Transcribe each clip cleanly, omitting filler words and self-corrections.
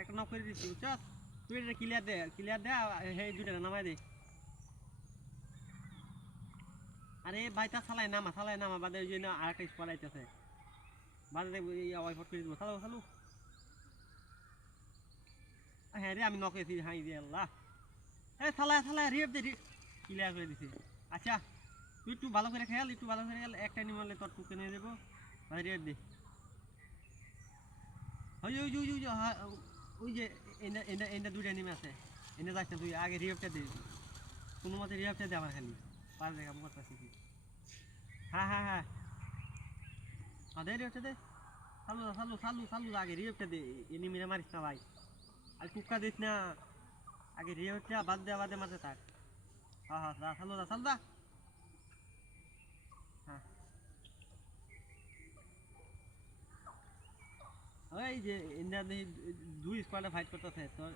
একটা নক করে দিচ্ছি বুঝছ তুই এটা ক্লিয়ার দে এই দুইটা নামাই দে আরে ভাইটা চালাই নামা বাদে ওই যে না আরেকটা স্কোয়াড আইতেছে বাদে দেখবো এই ওয়াইফট করে দিব চালু হ্যাঁ রে আমি নকেছি হাই রে আল্লাহ এই চালায় রিপ দে ক্লিয়ার করে দিছি আচ্ছা তুই একটু ভালো করে খেয়াল একটা নিমালে তোর টুকে নিয়ে দেবো ভাই রিপ দে ওই যে এনে দুইটা নেমে আছে এনে যাচ্ছে তুই আগে রিপটা দে কোনো মতে রিপটা দে আমার খালি পার দেখা করতেছি কি হ্যাঁ দে রিপটা দে চালু আগে রিপটা দে এনিমিরা মারিস না ভাই আর টুকা দিস না আগে রিপটা বাদে মারতে থাক হ্যাঁ চালু দা হ্যাঁ ওই যে ইন্ডিয়া দুই স্কোয়াডে ফাইট করতেছে তোর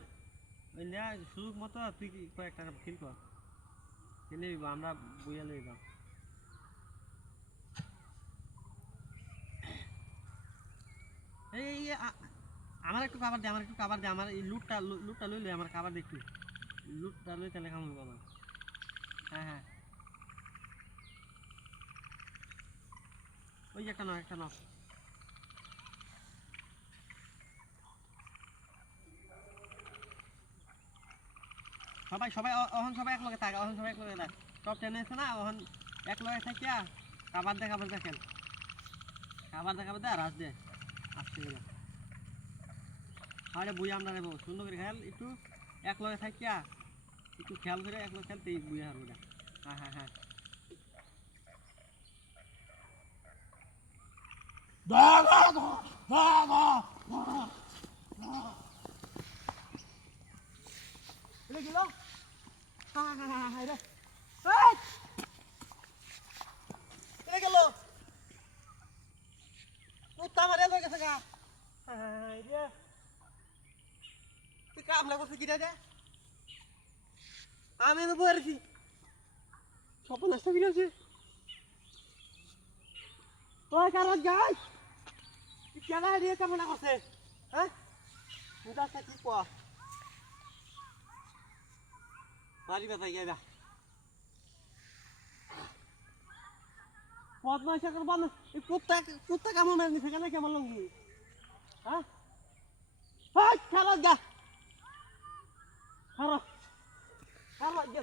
ইন্ডিয়া সুযোগ মতো তুই কি কয়েকটা কিল কর খেলে আমরা বইয়া লইব এই আমার একটু কাবার দে আমার এই লুটটা লইলে আমার কাবার দে একটু লুটটা লই তাহলে কাম হইব আমার হ্যাঁ ওই যে একটা নক সবাই অহন সবাই এক লগে থাক টপ 10 আছে না অহন এক লগে থাকিয়া কাবার দেখেন কাবার দে রাজ দে আসতে গেলে আরে বুই আমরা নেব সুন্দর করে খেয়াল একটু এক লগে থাকিয়া একটু খেয়াল করে এক লগে খেলতেই বুই হারবো না হ্যাঁ গেল গেল কুত্তা মারে লয়ে গেছে গা তুই কামলা করছিস কি রে আমি তো বলেছি স্বপ্ন নষ্ট করে আছে ওই কারণ যাই তুই কেন দিয়ে কামনা করছে হ্যাঁ মুদাসটা কি কোয়া বাড়ি ব্যথা গিয়ে বদমাইশা করবা না এই কুত্তা কামড় মেরে নিছে কেন কেমন লঙ্গি হ্যাঁ খারাপ গা খারাপ গা